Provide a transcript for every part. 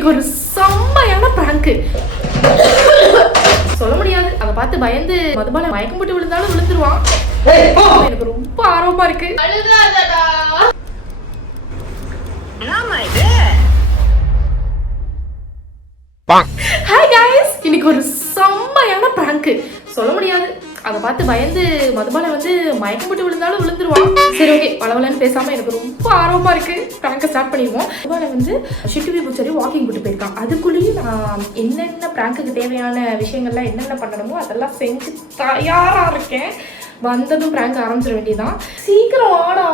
இன்னைக்கு ஒரு செம்மையான பிராங்க். சொல்ல முடியாது, அதை பார்த்து பயந்து மதுபால மயக்கம் போட்டு விழுந்தாலும் விழுந்துருவான். எனக்கு ரொம்ப ஆர்வமா இருக்கு. ஹாய் गाइस, இன்னைக்கு ஒரு செம்மையான பிராங்க். சொல்ல முடியாது, அதை பார்த்து பயந்து மதுபால வந்து மயக்கம் போட்டு விழுந்தாலும் விழுந்துருவான். சரி ஓகே, பலவலன்னு பேசாம எனக்கு ரொம்ப ஆர்வமா இருக்கு. பிராங்கை ஸ்டார்ட் பண்ணிடுவோம். மதுபால வந்து ஷிட்டுவி பூச்சரி வாக்கிங் கூட்டு போயிருக்கான். அதுக்குள்ளேயும் நான் என்னென்ன பிராங்குக்கு தேவையான விஷயங்கள்லாம் என்னென்ன பண்ணணுமோ அதெல்லாம் செஞ்சு தயாரா இருக்கேன். வந்ததும் பிராங்க் ஆரம்பிச்சிட வேண்டியதான். சீக்கிரம் வாடா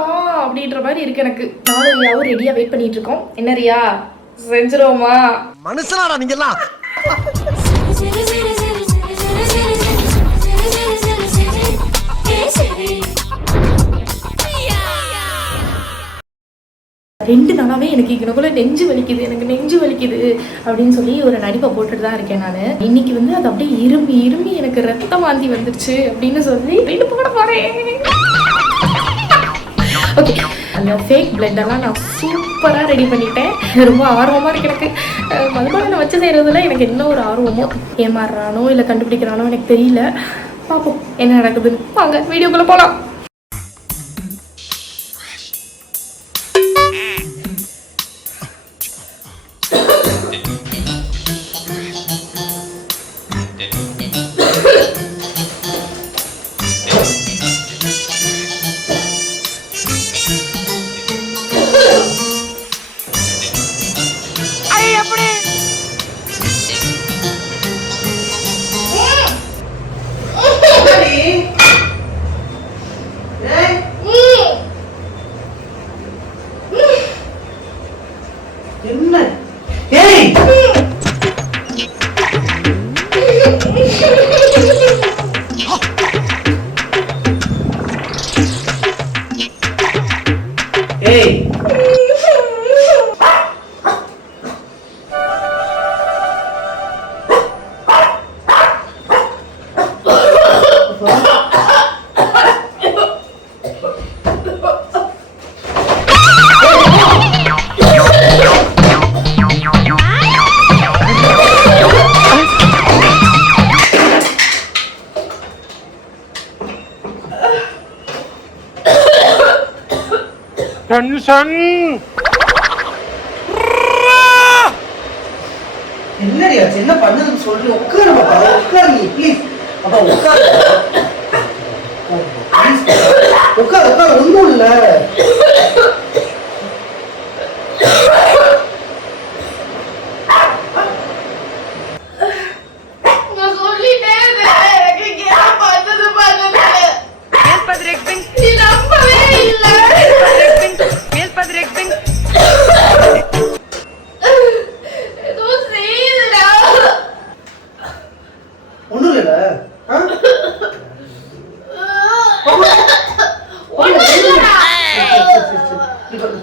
அப்படின்ற மாதிரி இருக்கு எனக்கு. நானும் ரியாவும் ரெடியா வெயிட் பண்ணிட்டு இருக்கோம். என்ன ரியா, செஞ்சிருவோமா? மனுஷனாடா நீங்க எல்லாம். ரெண்டு நாளாவே எனக்கு இங்கனக்குள்ள நெஞ்சு வலிக்குது அப்படின்னு சொல்லி ஒரு நடிப்பை போட்டுட்டு தான் இருக்கேன் நான். இன்னைக்கு வந்து அது அப்படியே இருமி எனக்கு ரத்தம் வாந்தி வந்துருச்சு அப்படின்னு சொல்லி ரெண்டு போட போறேன். ஓகே, அந்த ஃபேக் பிளட் எல்லாம் நான் சூப்பராக ரெடி பண்ணிட்டேன். ரொம்ப ஆர்வமாக இருக்கு எனக்கு. மதுபானம் வச்சு செய்கிறதுல எனக்கு என்ன ஒரு ஆர்வமோ, ஏமாறுறானோ இல்லை கண்டுபிடிக்கிறானோ எனக்கு தெரியல. பார்ப்போம் என்ன நடக்குதுன்னு. வாங்க வீடியோக்குள்ளே போகலாம். என்ன? ஏய், ஏய், டென்ஷன். என்னடி ஆச்சு? என்ன பண்ணதுன்னு சொல்லி உட்காரு பாப்பா, உட்காரு நீ ப்ளீஸ். அப்பா உட்காரு, உட்காரு, ஒன்றும் இல்லை.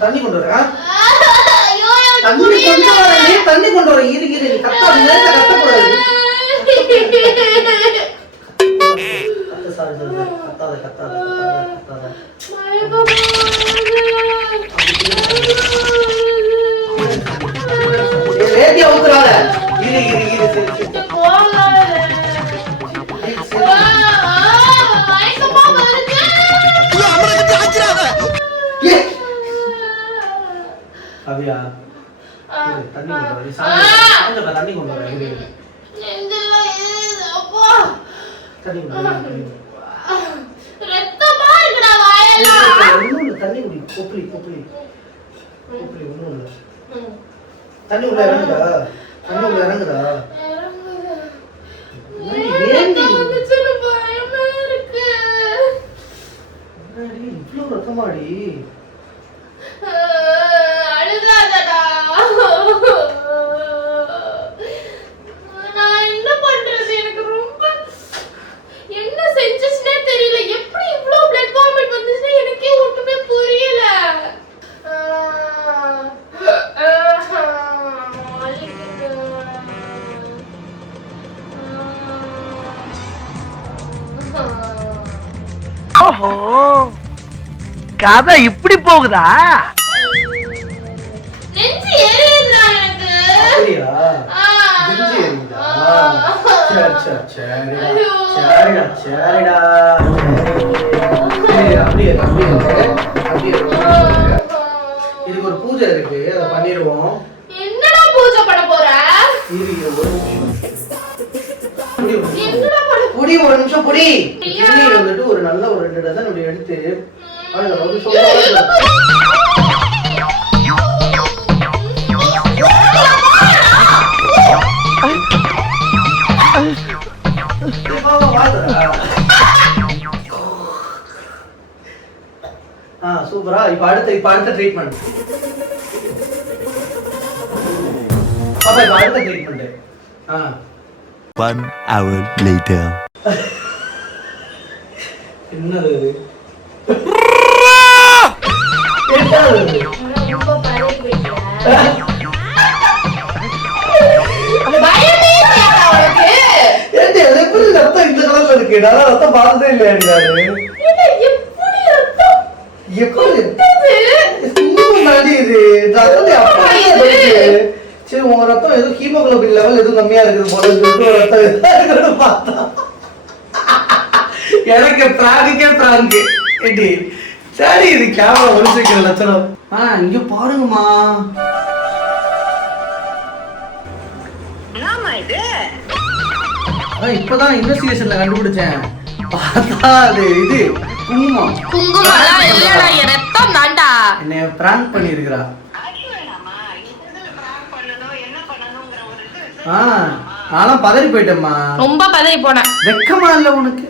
தண்ணி கொண்டு வர, தண்ணி கொண்டு வர. இரு கத்தாத, கத்தக்கூடாது. ரேடியா ஊத்துறாத. இரு அவியா, தண்ணி கொண்டு வர. தண்ணி கொண்டு வர. தண்ணி குடி. கொப்பளி ஒண்ணும் இல்ல. தண்ணி உள்ள இறங்குதா? இவ்வளவு ரத்தமாடி? நான் என்ன பண்றது? எனக்கு ரொம்ப என்ன செஞ்சுச்சுனே தெரியல. எப்படி இவ்வளவு பிளட் வாமிட் வந்துச்சுன்னா எனக்கே ஒண்ணுமே புரியல. ஓஹோ, கதை இப்படி போகுதா? நெஞ்சு எரியுதுடா எனக்கு. சரிடா. அப்படியே இதுக்கு ஒரு பூஜை இருக்கு, அதை பண்ணிடுவோம். என்னடா பூஜை பண்ண போற? புடி ஒரு நிமிஷம் புடி. திருநீர் வந்துட்டு ஒரு நல்ல ஒரு 2 டஜன் அப்படி எடுத்து சூப்பரா. இப்ப அடுத்த ட்ரீட்மெண்ட். பாப்பா இப்ப அடுத்த ட்ரீட்மெண்ட். 1 hour later. என்னது இது? ரொம்ப பரவி போயிட்டா. பயமே இல்லடா உனக்கு. ஏன்டி அது எப்படி ரத்தம் இந்த கலர்ல இருக்கு? நான் ரத்தம் பார்த்ததே இல்லையா நீ? இது எப்படி ரத்தம்? எப்படி இது நாடி இது ரத்தம் அப்படியே இருக்கு. சரி உங்க ரத்தம் ஏதோ ஹீமோகுளோபின் லெவல் எதுவும் கம்மியா இருக்குது போல சொல்லிட்டு ஒரு ரத்தம் பார்த்தா எனக்கு பிராங்க் ஏடி. சரி இது கேமரா ஒளிச்சிக்கிற லட்சணம். இங்க பாருங்கம்மா. இப்பதான் இன்வெஸ்டிகேஷன்ல கண்டுபிடிச்சேன். பார்த்தா அது இது குங்குமம். குங்குமம் இல்லடா, ரத்தம் தான்டா. என்னைய பிராங்க் பண்ணியிருக்கிறா. நானும் பதறி போயிட்டேம்மா. ரொம்ப பதறி போனேன். வெக்கமா இல்ல உனக்கு?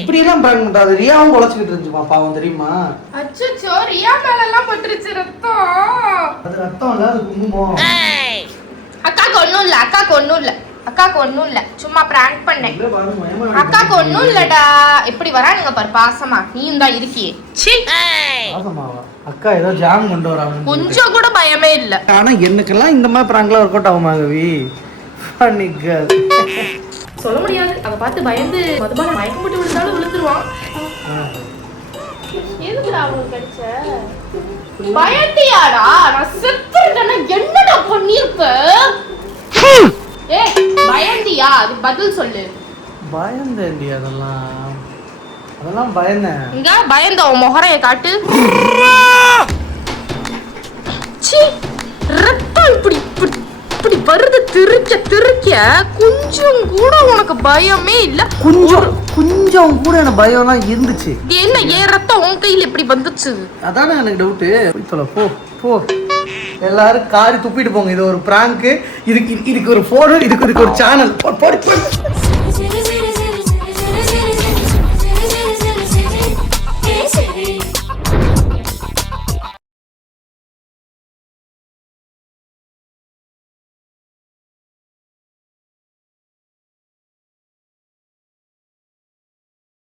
இப்படி எல்லாம் பிராங்க் பண்றாது. ரியாவும் குழச்சிக்கிட்டு இருந்துச்சுமா, பாவம் தெரியுமா? அச்சச்சோ, ரியா மேல எல்லாம் பட்டுருச்சு ரத்தம். அது ரத்தம் இல்ல, அது குங்குமம். அக்காக்கு ஒண்ணும் இல்ல, சும்மா பிராங்க் பண்ணேன். அக்காக்கு ஒண்ணும் இல்லடா. எப்படி வரானுங்க பாரு பாசமா. நீயும் தான் இருக்கியே. பாசமாவா? அக்கா ஏதோ ஜாம் கொண்டு வராங்க. கொஞ்சம் கூட பயமே இல்ல. ஆனா எனக்கெல்லாம் இந்த மாதிரி பிராங்க்லாம் ஒர்க் அவுட் ஆகுமா கவி? சொல்ல முடியாது. அதை பார்த்து பயந்து மதுபான மயக்கம் போட்டு விழுந்தாலும் விழுந்துருவான். எதுக்குடா அவனுக்கு கிடைச்ச பயத்தியாடா? நான் செத்துட்டேன்னா என்னடா பண்ணிருப்ப? ஏய் பயந்தியா? அது பதில் சொல்லு. பயந்தேன்டி. அதெல்லாம் பயந்தேன். இங்க பயந்த உன் முகரைய காட்டு. சீ, ரத்தம் இப்படி இப்படி வருது திருக்க கொஞ்சம் கூட உனக்கு பயமே இல்ல. கொஞ்சம் கூட எனக்கு பயம்லாம் இருந்துச்சு. என்ன ஏன் ரத்தம் உன் கையில இப்படி வந்துச்சு? அதானே எனக்கு டவுட்டு. போ எல்லாரும் காரி துப்பிட்டு போங்க. இது ஒரு பிராங்க். இதுக்கு ஒரு போன், இதுக்கு ஒரு சேனல்.